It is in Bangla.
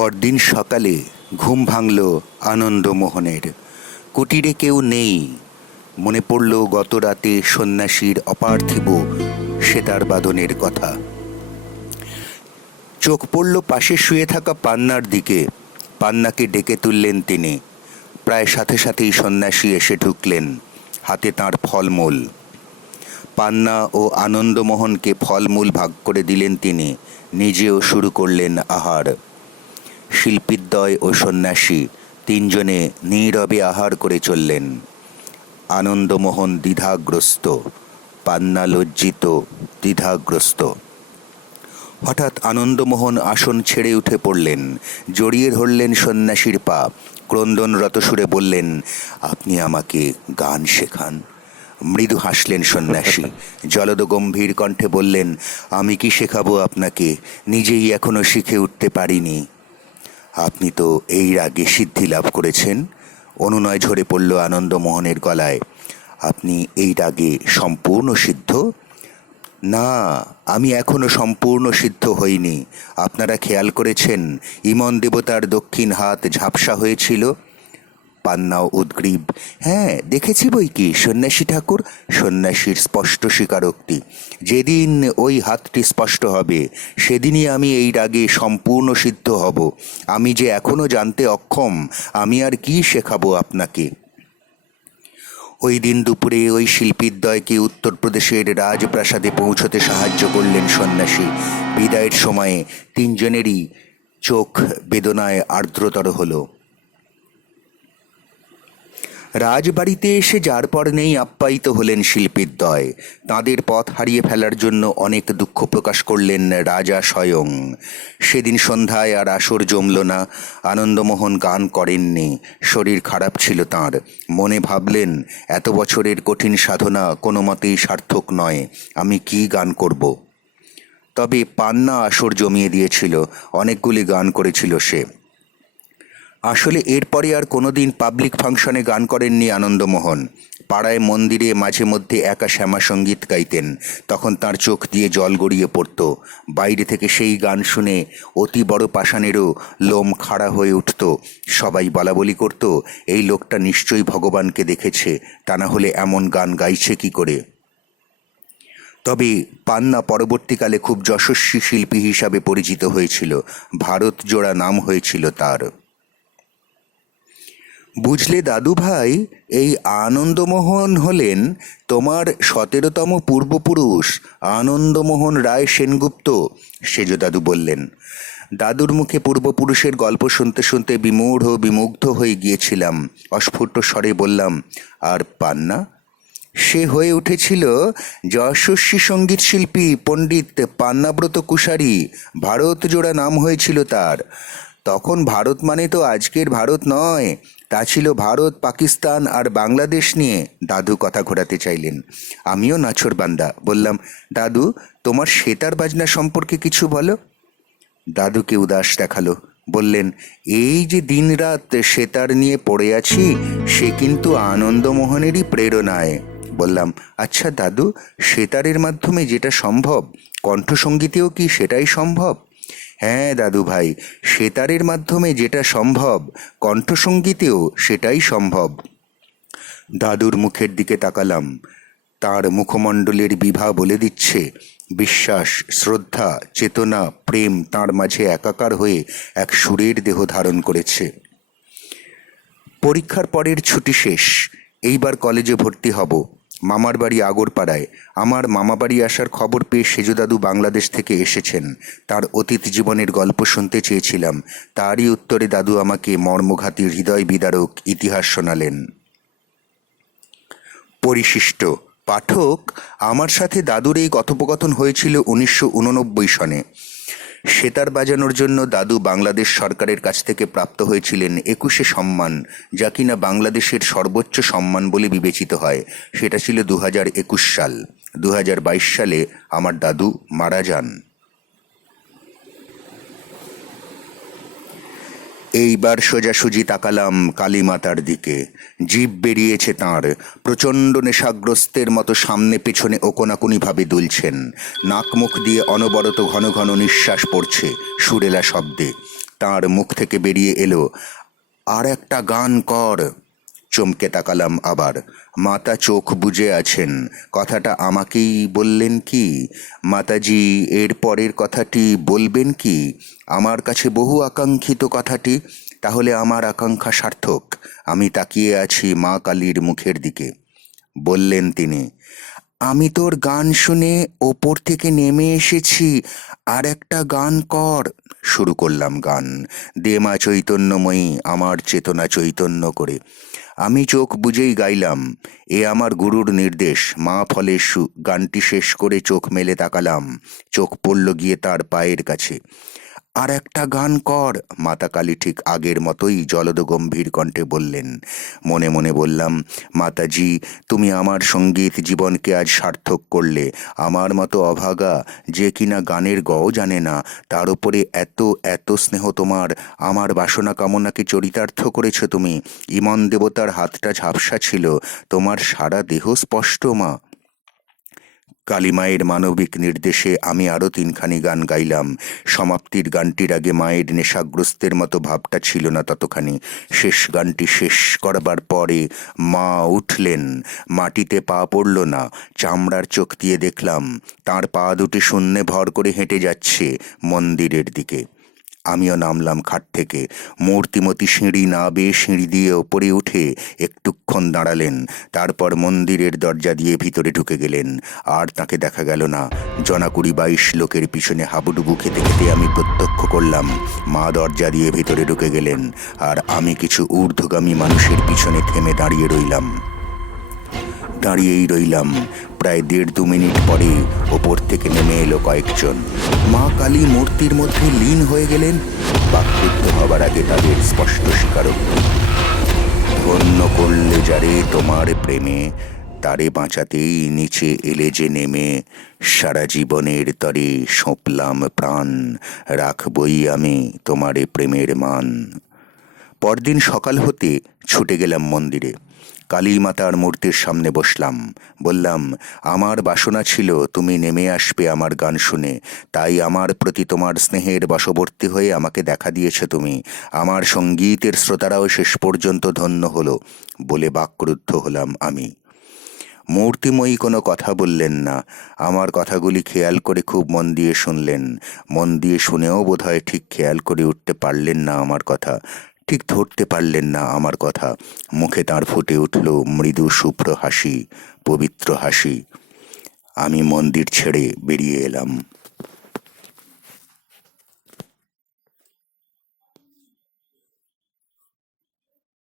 পরদিন সকালে ঘুম ভাঙল আনন্দমোহনের। কুটিরে কেউ নেই। মনে পড়ল গত রাতে সন্ন্যাসীর অপার্থিব সেতার বাদনের কথা। চোখ পড়ল পাশে শুয়ে থাকা পান্নার দিকে। পান্নাকে ডেকে তুললেন তিনি। প্রায় সাথে সাথেই সন্ন্যাসী এসে ঢুকলেন, হাতে তাঁর ফলমূল। পান্না ও আনন্দমোহনকে ফলমূল ভাগ করে দিলেন তিনি, নিজেও শুরু করলেন আহার। শিল্পীদ্বয় ও সন্ন্যাসী তিনজনে নীরবে আহার করে চললেন। আনন্দমোহন দ্বিধাগ্রস্ত, পান্না লজ্জিত, দ্বিধাগ্রস্ত। হঠাৎ আনন্দমোহন আসন ছেড়ে উঠে পড়লেন, জড়িয়ে ধরলেন সন্ন্যাসীর পা, ক্রন্দনরত সুরে বললেন, আপনি আমাকে গান শেখান। মৃদু হাসলেন সন্ন্যাসী, জলদ গম্ভীর কণ্ঠে বললেন, আমি কি শেখাবো আপনাকে, নিজেই এখনো শিখে উঠতে পারিনি। আপনি তো এই রাগে সিদ্ধি লাভ করেছেন। অনুনয় ঝরে পড়ল আনন্দমোহনের গলায়। আপনি এই রাগে সম্পূর্ণ সিদ্ধ? না, আমি এখনো সম্পূর্ণ সিদ্ধ হইনি। আপনারা খেয়াল করেছেন ইমন দেবতার দক্ষিণ হাত ঝাপসা হয়েছিল? পান্নাও উদ্গ্রীব, হ্যাঁ দেখেছি বই কি সন্ন্যাসী ঠাকুর। সন্ন্যাসীর স্পষ্ট স্বীকারোক্তি, যেদিন ওই হাতটি স্পষ্ট হবে সেদিনই আমি এই রাগে সম্পূর্ণ সিদ্ধ হব। আমি যে এখনো জানতে অক্ষম, আমি আর কি শেখাবো আপনাকে। ওই দিন দুপুরে ওই শিল্পীদ্বয়কে উত্তরপ্রদেশের রাজপ্রাসাদে পৌঁছতে সাহায্য করলেন সন্ন্যাসী। বিদায়ের সময়ে তিনজনেরই চোখ বেদনায় আর্দ্রতর হলো। রাজবাড়িতে এসে যার পর নেই আপ্যায়িত হলেন শিল্পীদ্বয়। তাঁদের পথ হারিয়ে ফেলার জন্য অনেক দুঃখ প্রকাশ করলেন রাজা স্বয়ং। সেদিন সন্ধ্যায় আর আসর জমল না। আনন্দমোহন গান করেননি, শরীর খারাপ ছিল তাঁর। মনে ভাবলেন, এত বছরের কঠিন সাধনা কোনো মতেই সার্থক নয়, আমি কি গান করব। তবে পান্না আসর জমিয়ে দিয়েছিল, অনেকগুলি গান করেছিল সে। আসলে এরপরে আর কোনোদিন পাবলিক ফাংশনে গান করেননি আনন্দমোহন। পাড়ায় মন্দিরে মাঝে মধ্যে একা শ্যামা সঙ্গীত গাইতেন, তখন তার চোখ দিয়ে জল গড়িয়ে পড়ত। বাইরে থেকে সেই গান শুনে অতি বড় পাষাণেরও লোম খাড়া হয়ে উঠত। সবাই বলাবলি করত, এই লোকটা নিশ্চয়ই ভগবানকে দেখেছে, তা না হলে এমন গান গাইছে কি করে। তবে পান্না পরবর্তীকালে খুব যশস্বী শিল্পী হিসাবে পরিচিত হয়েছিল, ভারত জোড়া নাম হয়েছিল তার। বুঝলে দাদু ভাই, এই আনন্দমোহন হলেন তোমার 17তম পূর্বপুরুষ আনন্দমোহন রায় সেনগুপ্ত, সেজ দাদু বললেন। দাদুর মুখে পূর্বপুরুষের গল্প শুনতে শুনতে বিমূঢ় বিমুগ্ধ হয়ে গিয়েছিলাম। অস্ফুট স্বরে বললাম, আর পান্না? সে হয়ে উঠেছিল যশস্বী সঙ্গীত শিল্পী পণ্ডিত পান্নাব্রত কুশারী, ভারত জোড়া নাম হয়েছিল তার। তখন ভারত মানে তো আজকের ভারত নয়, তা ছিল ভারত, পাকিস্তান আর বাংলাদেশ নিয়ে। দাদু কথা ঘোরাতে চাইলেন। আমিও নাছোড়বান্দা বললাম, দাদু তোমার সেতার বাজনা সম্পর্কে কিছু বলো। দাদুকে উদাস দেখালো, বললেন, এই যে দিনরাত সেতার নিয়ে পড়ে আছি, সে কিন্তু আনন্দমোহনেরই প্রেরণায়। বললাম, আচ্ছা দাদু, সেতারের মাধ্যমে যেটা সম্ভব, কণ্ঠসঙ্গীতেও কি সেটাই সম্ভব? হ্যাঁ দাদু ভাই, সেতারের মাধ্যমে যেটা সম্ভব, কণ্ঠসঙ্গীতেও সেটাই সম্ভব। দাদুর মুখের দিকে তাকালাম। তার মুখমণ্ডলের বিভা বলে দিচ্ছে, বিশ্বাস, শ্রদ্ধা, চেতনা, প্রেম তাঁর মাঝে একাকার হয়ে এক সুরের দেহ ধারণ করেছে। পরীক্ষার পরের ছুটি শেষ, এইবার কলেজে ভর্তি হব। মামার বাড়ি আগরপাড়ায়। আমার মামাবাড়ি আসার খবর পেয়ে সেজদাদু বাংলাদেশ থেকে এসেছেন। তার অতীত জীবনের গল্প শুনতে চেয়েছিলাম। তারই উত্তরে দাদু আমাকে মর্মঘাতী হৃদয় বিদারক ইতিহাস শোনালেন। পরিশিষ্ট পাঠক, আমার সাথে দাদুর এই কথোপকথন হয়েছিল 1989 সনে। সেতার বাজানোর জন্য দাদু বাংলাদেশ সরকারের কাছ থেকে প্রাপ্ত হয়েছিলেন 21শে সম্মান, যা কিনা বাংলাদেশের সর্বোচ্চ সম্মান বলে বিবেচিত হয়। সেটা ছিল 2021 সাল। 2022 সালে আমার দাদু মারা যান। এইবার সোজাসুজি তাকালাম কালীমাতার দিকে। জিভ বেরিয়েছে তাঁর, প্রচণ্ড নেশাগ্রস্তের মতো সামনে পেছনে ওকোনাকুনিভাবে দুলছেন। নাক মুখ দিয়ে অনবরত ঘন ঘন নিঃশ্বাস পড়ছে সুরেলা শব্দে। তার মুখ থেকে বেরিয়ে এলো, আর একটা গান কর। চমকে তাকালাম আবার। মাতা চোখ বুজে আছেন। কথাটা আমাকেই বললেন কি? মাতাজি, এর পরের কথাটি বলবেন কি? আমার কাছে বহু আকাঙ্ক্ষিত কথাটি। তাহলে আমার আকাঙ্ক্ষা সার্থক। আমি তাকিয়ে আছি মা কালীর মুখের দিকে। বললেন তিনি, আমি তোর গান শুনে ওপর থেকে নেমে এসেছি, আর একটা গান কর। শুরু করলাম গান। দে মা চৈতন্যময়ী আমার চেতনা চৈতন্য করে। আমি চোখ বুজেই গাইলাম। এ আমার গুরুর নির্দেশ। মা ফলে গানটি শেষ করে চোখ মেলে তাকালাম। চোখ পড়ল গিয়ে তার পায়ের কাছে। আর একটা গান কর। মাতা কালী ঠিক আগের মতোই জলদ গম্ভীর কণ্ঠে বললেন। মনে মনে বললাম, মাতাজি, তুমি আমার সঙ্গীত জীবনকে আজ সার্থক করলে। আমার মতো অভাগা, যে কিনা গানের গও জানে না, তার উপরে এত এত স্নেহ তোমার। আমার বাসনা কামনাকে চরিতার্থ করেছ তুমি। ইমন দেবতার হাতটা ঝাপসা ছিল, তোমার সারা দেহ স্পষ্ট মা। কালীমায়ের মানবিক নির্দেশে আমি আরও তিনখানি গান গাইলাম। সমাপ্তির গানটির আগে মায়ের নেশাগ্রস্তের মতো ভাবটা ছিল না ততখানি। শেষ গানটি শেষ করবার পরে মা উঠলেন। মাটিতে পা পড়ল না, চামড়ার চোখ দিয়ে দেখলাম তার পা দুটি শূন্যে ভর করে হেঁটে যাচ্ছে মন্দিরের দিকে। আমিও নামলাম খাট থেকে। মূর্তিমতি সিঁড়ি না বেয়ে সিঁড়ি দিয়ে ওপরে উঠে একটুক্ষণ দাঁড়ালেন। তারপর মন্দিরের দরজা দিয়ে ভিতরে ঢুকে গেলেন। আর তাকে দেখা গেল না। জনা ২০-২২ লোকের পিছনে হাবুডুবু খেতে খেতে আমি প্রত্যক্ষ করলাম মা দরজা দিয়ে ভিতরে ঢুকে গেলেন, আর আমি কিছু ঊর্ধ্বগামী মানুষের পিছনে থেমে দাঁড়িয়েই রইলাম। প্রায় ১.৫-২ মিনিট পরে ওপর থেকে নেমে এলো কয়েকজন। মা কালী মূর্তির মধ্যে লীন হয়ে গেলেন। বাকরুদ্ধ হবার আগে তাদের স্পষ্ট স্বীকারোক্তি, ধন্য করলে যারে তোমার প্রেমে, তারে বাঁচাতেই নিচে এলে যে নেমে, সারা জীবনের তরে সঁপলাম প্রাণ, রাখবই আমি তোমারে প্রেমের মান। পরদিন সকাল হতে ছুটে গেলাম মন্দিরে। কালী মাতার মূর্তির সামনে বসলাম। বললাম, আমার বাসনা ছিল তুমি নেমে আসবে আমার গান শুনে, তাই আমার প্রতি তোমার স্নেহের বশবর্তী হয়ে আমাকে দেখা দিয়েছ তুমি। আমার সঙ্গীতের শ্রোতারাও শেষ পর্যন্ত ধন্য হলো বলে বাক্রুদ্ধ হলাম আমি। মূর্তিময়ী কোনো কথা বললেন না। আমার কথাগুলি খেয়াল করে খুব মন দিয়ে শুনলেন। মন দিয়ে শুনেও বোধহয় ঠিক খেয়াল করে উঠতে পারলেন না আমার কথা, ঠিক ধরতে পারলেন না আমার কথা। মুখে তাঁর ফুটে উঠল মৃদু শুভ্র হাসি, পবিত্র হাসি। আমি মন্দির ছেড়ে বেরিয়ে এলাম।